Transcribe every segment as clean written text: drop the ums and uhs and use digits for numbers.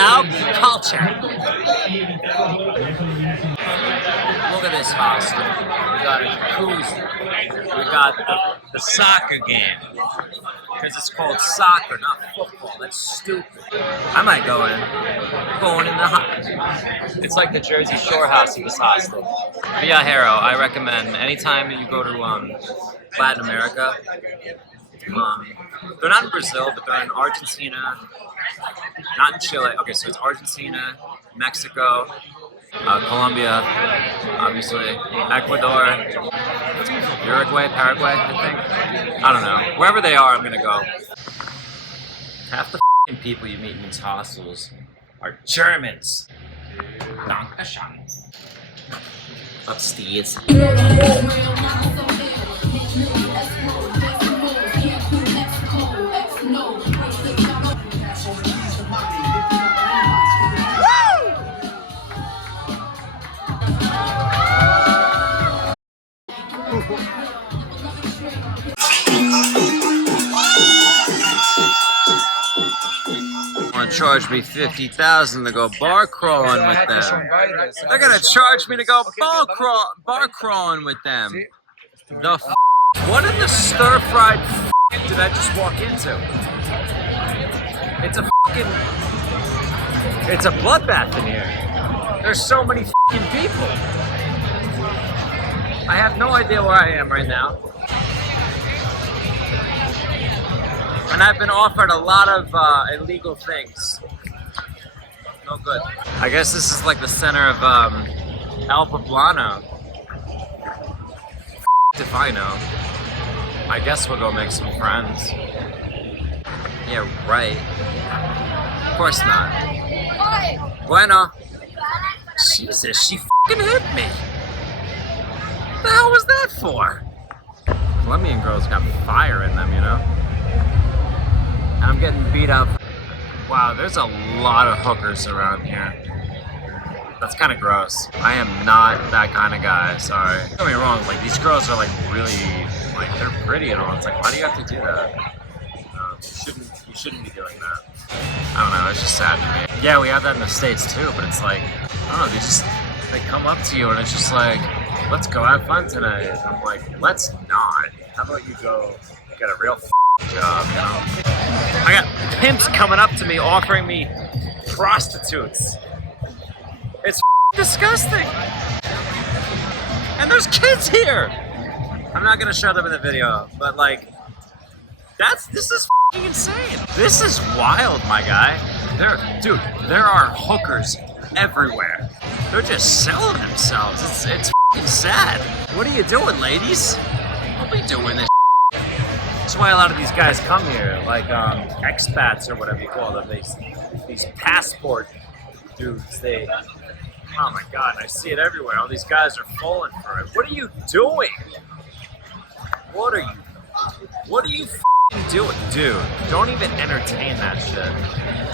without culture. Look at this hostel. We got a jacuzzi. We got the soccer game. Because it's called soccer, not football. That's stupid. I might go in. Going in the hot. It's like the Jersey Shore house of this hostel. Viajero, I recommend anytime you go to Latin America. They're not in Brazil, but they're in Argentina. Not in Chile. Okay, so it's Argentina, Mexico, Colombia, obviously, Ecuador, Uruguay, Paraguay, I think. I don't know. Wherever they are, I'm gonna go. Half the f***ing people you meet in these hostels are Germans. Upstairs. Want to charge me $50,000 to go bar crawling with them? They're gonna charge me to go bar crawling with them. The f what in the stir-fried f did I just walk into? It's a f***ing, it's a bloodbath in here. There's so many f***ing people. I have no idea where I am right now. And I've been offered a lot of illegal things. No good. I guess this is like the center of El Poblano. If I know. I guess we'll go make some friends. Yeah, right. Of course not. Bueno. Jesus, she f***ing hit me. What the hell was that for? Colombian girls got fire in them, you know? And I'm getting beat up. Wow, there's a lot of hookers around here. That's kind of gross. I am not that kind of guy, sorry. Don't get me wrong, like these girls are like really, like they're pretty and all. It's like, why do you have to do that? You shouldn't be doing that. I don't know, it's just sad to me. Yeah, we have that in the States too, but it's like, I don't know, they come up to you and it's just like, let's go have fun tonight. And I'm like, let's not. How about you go get a real job, you know? I got pimps coming up to me offering me prostitutes. It's disgusting. And there's kids here. I'm not gonna show them in the video, but like, this is insane. This is wild, my guy. There are hookers everywhere. They're just selling themselves. It's sad. What are you doing, ladies? Don't be doing this. That's why a lot of these guys come here, like expats or whatever you call them. These passport dudes. Oh my God, I see it everywhere. All these guys are falling for it. What are you doing? What are you f***ing doing? Dude, don't even entertain that shit.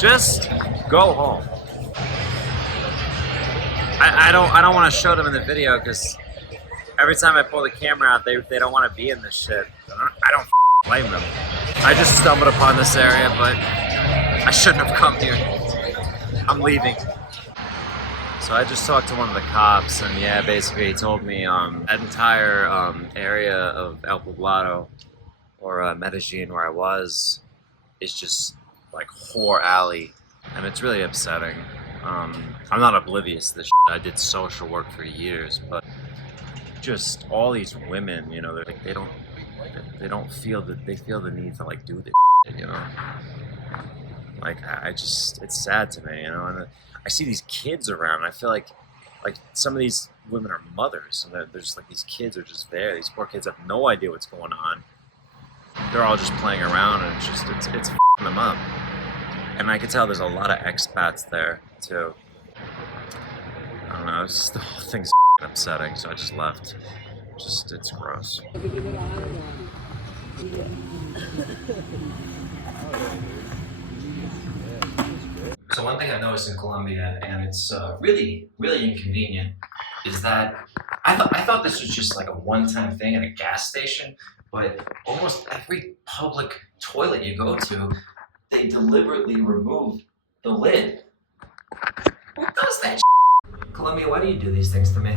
Just go home. I don't want to show them in the video because every time I pull the camera out, they don't want to be in this shit. I don't blame them. I just stumbled upon this area, but I shouldn't have come here. I'm leaving. So I just talked to one of the cops, and yeah, basically he told me that entire area of El Poblado, or Medellin, where I was, is just like whore alley, and it's really upsetting. I'm not oblivious to this shit. I did social work for years, but just all these women, you know, they don't feel that they feel the need to like do this shit, you know. Like it's sad to me, you know. And I see these kids around, and I feel like some of these women are mothers, and they're just like, these kids are just there. These poor kids have no idea what's going on. They're all just playing around, and it's f***ing them up. And I can tell there's a lot of expats there too. I don't know, it's just, the whole thing's upsetting, so I just left. It's gross. So one thing I've noticed in Colombia, and it's really, really inconvenient, is that I thought this was just like a one-time thing at a gas station, but almost every public toilet you go to, they deliberately remove the lid. Who does that? Colombia, why do you do these things to me?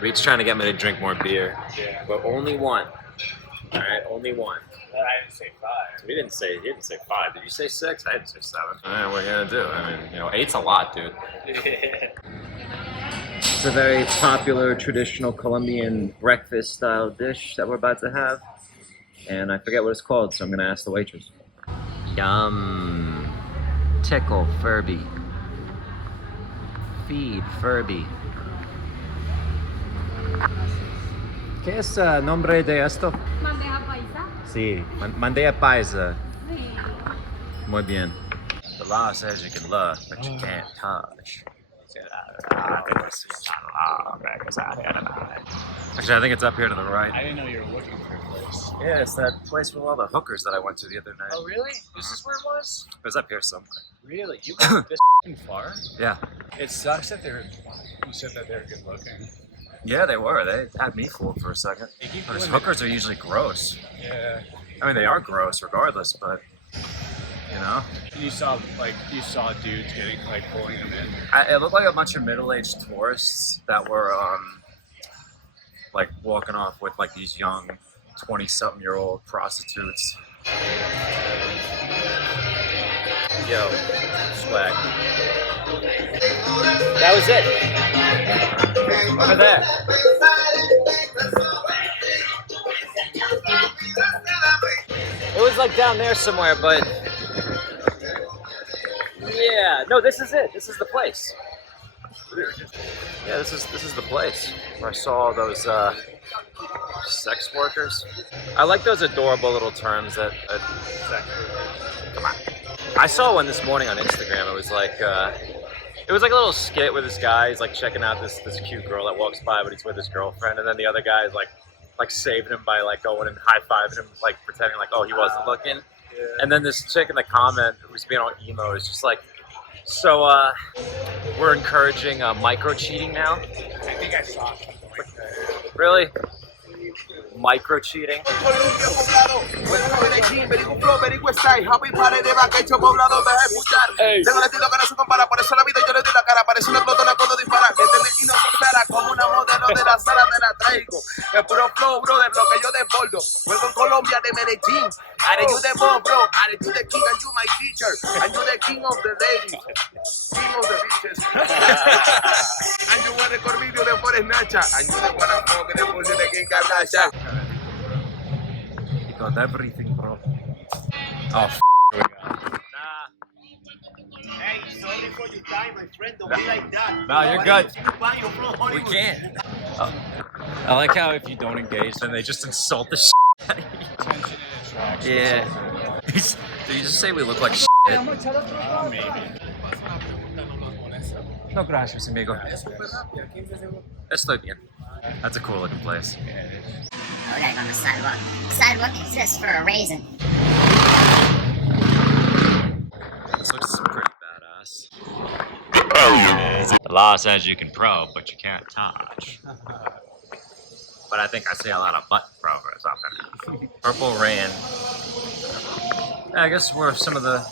Reed's trying to get me to drink more beer, but only one. All right, only one. I didn't say 5. He didn't say 5. Did you say 6? I didn't say 7. All right, what are you gonna do? I mean, you know, 8's a lot, dude. It's a very popular traditional Colombian breakfast style dish that we're about to have, and I forget what it's called, so I'm gonna ask the waitress. Yum. Tickle Furby. Feed Furby. ¿Qué es nombre de esto? Bandeja paisa. Sí, bandeja paisa. Sí. Muy bien. The law says you can love, but you can't touch. Actually, I think it's up here to the right. I didn't know you were looking for a place. Yeah, it's that place with all the hookers that I went to the other night. Oh, really? This is where it was? It was up here somewhere. Really? You went this far? Yeah. It sucks that you said that they're good looking. Yeah, they were. They had me fooled for a second. Those hookers are usually gross. Yeah. I mean, they are gross regardless, but, you know. You saw dudes getting, like, pulling them in. It looked like a bunch of middle-aged tourists that were, like, walking off with, like, these young 20-something-year-old prostitutes. Yo, swag. That was it. Over there. It was like down there somewhere, but yeah, no, this is it. This is the place. Yeah, this is the place where I saw all those sex workers. I like those adorable little terms that sex workers. Come on. I saw one this morning on Instagram. It was like a little skit where this guy is like checking out this cute girl that walks by, but he's with his girlfriend, and then the other guy is like saving him by like going and high-fiving him, like pretending like, oh, he wasn't looking. Yeah. And then this chick in the comment who's being all emo is just like, so we're encouraging micro cheating now. I think I saw something like that. Really? Micro cheating? I do the ball, bro. I do the king and you my teacher. And you the king of the ladies. King of the bitches. And you want the corvidio de Forest Nacha. And you the one of the Forest de King Kardashian. He got everything, bro. Oh, here we go. Hey, sorry for your time, my friend. Don't be like that. No, you're good. We We can't. Oh. I like how if you don't engage, then they just insult the shit out of you. Attention and attraction. Yeah. Did you just say we look like shit? Maybe. No gracias, amigo. Estoy bien. That's a cool looking place. Yeah, it is. Oh, we gotta go on the sidewalk. The sidewalk exists for a reason. This looks pretty badass. The law says you can probe, but you can't touch. But I think I see a lot of butt probe or something. Purple Rain. Yeah, I guess where some of the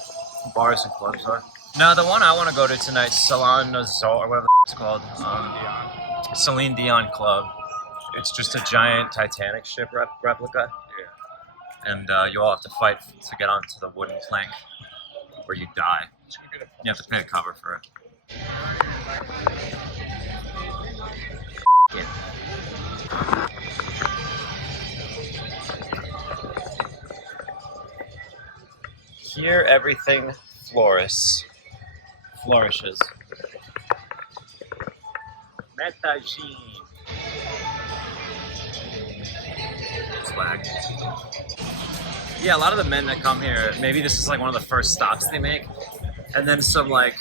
bars and clubs are. No, the one I want to go to tonight, Salon Azul, or whatever it's called. Celine Dion Club. It's just a giant Titanic ship replica. Yeah. And you all have to fight to get onto the wooden plank where you die. You have to pay a cover for it. Yeah. Here everything flourishes. Medellin. Swag. Yeah, a lot of the men that come here, maybe this is like one of the first stops they make, and then some like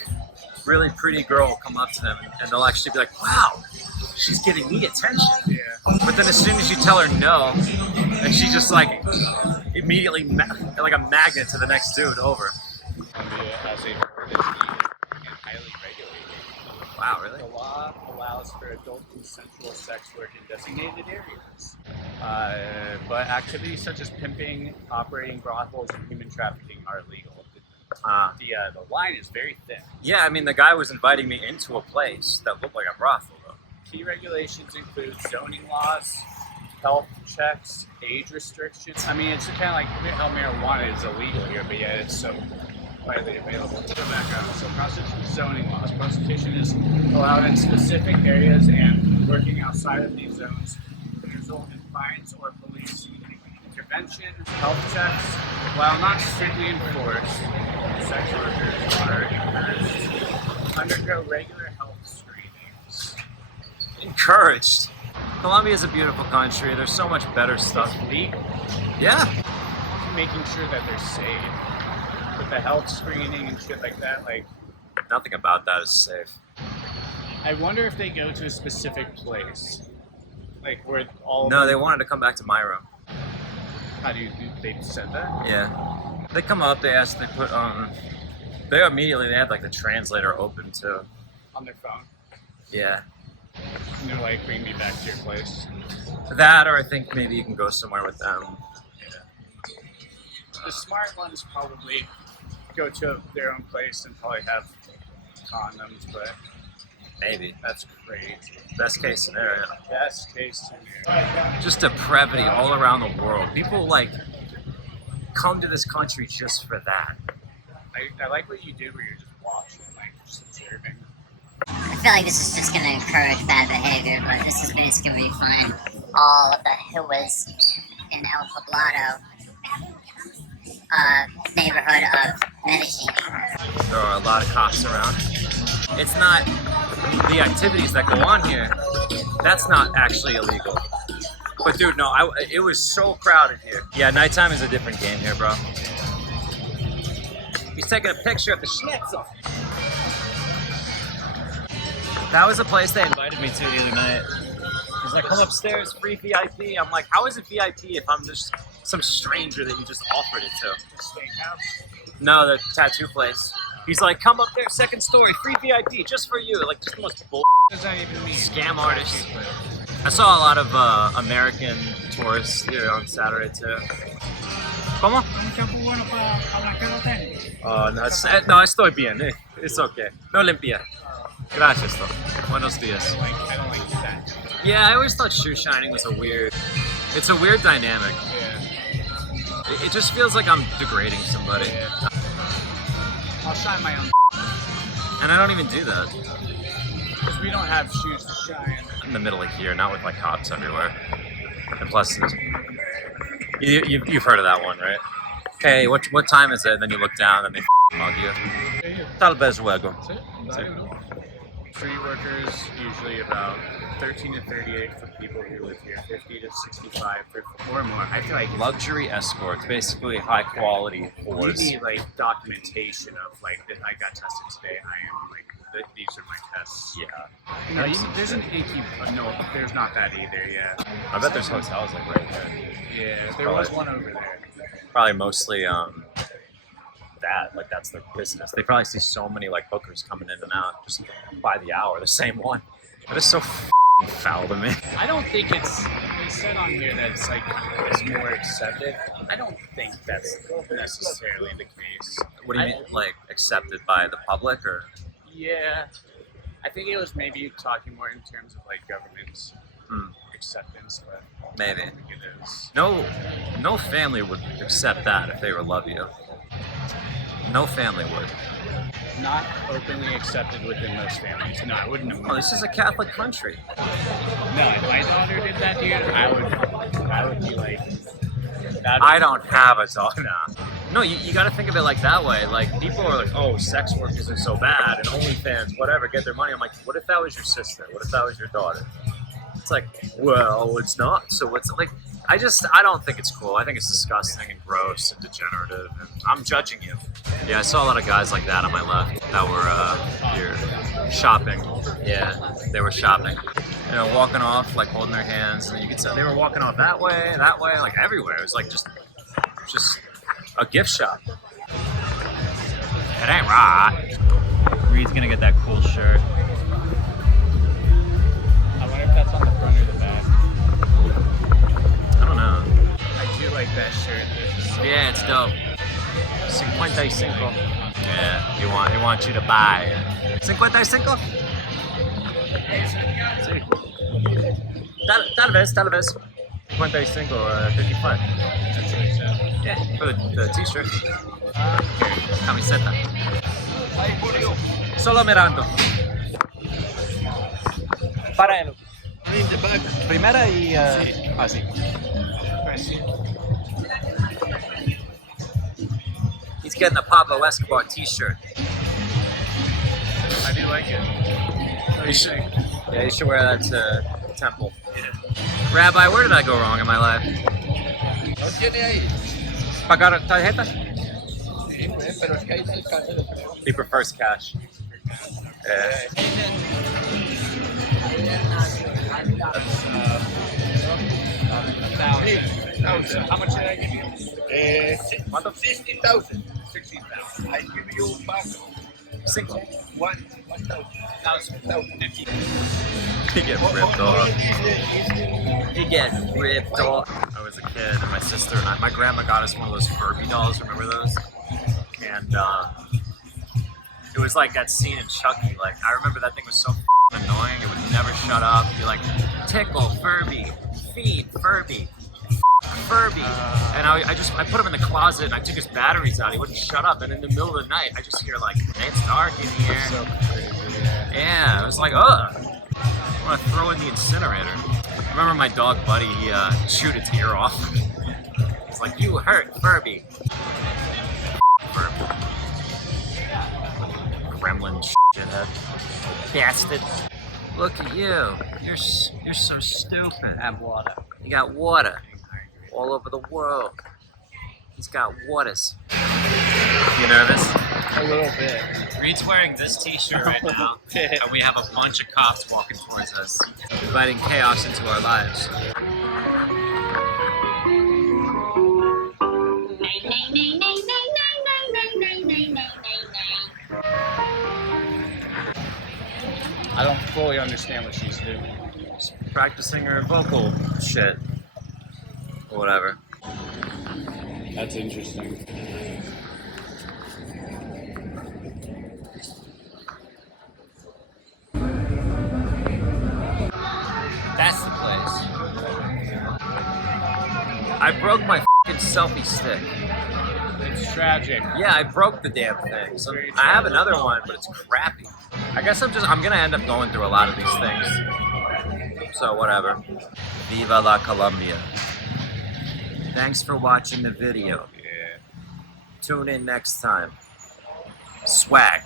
really pretty girl will come up to them and they'll actually be like, wow, she's giving me attention. Yeah. But then as soon as you tell her no, and she just like immediately like a magnet to the next dude over. Colombia has a prohibition and highly regulated. Wow, really? The law allows for adult consensual sex work in designated areas. But activities such as pimping, operating brothels, and human trafficking are illegal. The line is very thin. Yeah, I mean, the guy was inviting me into a place that looked like a brothel, though. Key regulations include zoning laws, health checks, age restrictions. I mean, it's kind of like how marijuana is illegal here, but yet it's so widely available. So background. So prostitution zoning laws. Prostitution is allowed in specific areas, and working outside of these zones can result in fines or police intervention. Health checks, while not strictly enforced, sex workers are encouraged to undergo regular health screenings. Encouraged. Colombia is a beautiful country. There's so much better stuff. Legal. Yeah. Making sure that they're safe. With the health screening and shit like that, like, Nothing about that is safe. I wonder if they go to a specific place. Like where all No, they wanted to come back to my room. How do you they said that? Yeah. They come up, they asked, they put, they immediately, they had like the translator open too. On their phone. Yeah. And they're like, bring me back to your place. That, or I think maybe you can go somewhere with them. The smart ones probably go to their own place and probably have condoms, but Maybe. that's crazy. Best case scenario. Best case scenario. Just depravity all around the world. People like come to this country just for that. I like what you did where you're just watching, like just observing. I feel like this is just going to encourage bad behavior, but this is basically fine. All of the hillas in El Poblado neighborhood of Medellin. There are a lot of cops around. It's not the activities that go on here. That's not actually illegal. But dude, no, it was so crowded here. Yeah, nighttime is a different game here, bro. He's taking a picture of the schnitzel. That was a place they invited me to the other night. He's like, come upstairs, free VIP. I'm like, how is it VIP if I'm just some stranger that you just offered it to? Steakhouse? No, the tattoo place. He's like, come up there, second story, free VIP, just for you. Like, just the most bull What does that even mean? scam artist. I saw a lot of American tourists here on Saturday too. ¿Cómo? No, estoy bien. It's okay. No limpia. Gracias, though. Buenos dias. I don't like that. Yeah, I always thought shoe shining was it's a weird dynamic. Yeah. It just feels like I'm degrading somebody. Yeah. I'll shine my own And I don't even do that. because we don't have shoes to shine. In the middle of here, not with like cops everywhere. And plus, you've heard of that one, right? Hey, what time is it? And then you look down and they mug you. Tal vez luego. Street workers, usually about 13 to 38 for people who live here, 50 to 65 or more. I feel like Luxury escorts, basically high quality you whores. need like documentation of like that I got tested today. I am like these are my tests. Yeah. No, there's an icky. No, there's not that either. Yeah. I bet there's hotels like right there. Yeah, there was one over there. Probably mostly that, like that's their business. They probably see so many like hookers coming in and out just by the hour, the same one. That is so foul to me. I don't think it's. They said on here that it's like it's more accepted. I don't think that's necessarily the case. What do you mean, like accepted by the public or? Yeah, I think it was maybe talking more in terms of like government's acceptance, but Maybe. I don't think it is. No family would accept that if they were love you. No family would. Not openly accepted within most families. No, I wouldn't. Oh, this is a Catholic country. No, if my daughter did that, dude, I would be like. I don't have a daughter. Nah. No, you got to think of it like that way. Like people are like, oh, sex workers are so bad, and OnlyFans, whatever, get their money. I'm like, what if that was your sister? What if that was your daughter? It's like, well, it's not. So what's like? I don't think it's cool. I think it's disgusting and gross and degenerative, and I'm judging you. Yeah, I saw a lot of guys like that on my left that were here shopping. Yeah, they were shopping. You know, walking off, like holding their hands, and you could tell they were walking off that way, like everywhere. It was like just a gift shop. It ain't right. Reed's gonna get that cool shirt. I wonder if that's on the front or the back. I don't know. I do like that shirt. Yeah, it's dope. 55. want you to buy. 55? Sí. Tal vez. 55 or 55. Yeah, for the t-shirt. Camiseta. Solo mirando. Para él. Primera y... sí. He's getting a Pablo Escobar t-shirt. I do like it. You should, yeah, you should wear that to the temple. Rabbi, where did I go wrong in my life? ¿No tiene ahí? ¿Pagar tarjeta? Sí, pues, pero es que ahí está el cambio, creo. He prefers cash. How much did I give you? 60,000. 60,000. I give you back 1,000. He get ripped off. He get ripped off. I was a kid, and my sister and my grandma got us one of those Furby dolls. Remember those? And it was like that scene in Chucky. Like I remember that thing was so annoying. It would never shut up. You're like, tickle Furby, feed Furby, Furby. And I put him in the closet and I took his batteries out. He wouldn't shut up. And in the middle of the night, I just hear like, it's dark in here. So crazy, Yeah, it was like, ugh. I want to throw in the incinerator. I remember my dog Buddy, he chewed its ear off. It's like, you hurt Furby. Furby. Gremlin shithead. Bastard. Look at you. You're so stupid. have water. You got water all over the world. He's got waters. You nervous? A little bit. Reed's wearing this t-shirt right now, and we have a bunch of cops walking towards us, inviting chaos into our lives. I don't fully understand what she's doing. Just practicing her vocal shit. Or whatever. That's interesting. That's the place. I broke my fucking selfie stick. It's tragic. Yeah, I broke the damn thing. So I have another one, but it's crappy. I guess I'm gonna end up going through a lot of these things. So whatever. Viva la Colombia. Thanks for watching the video. Yeah. Tune in next time. Swag.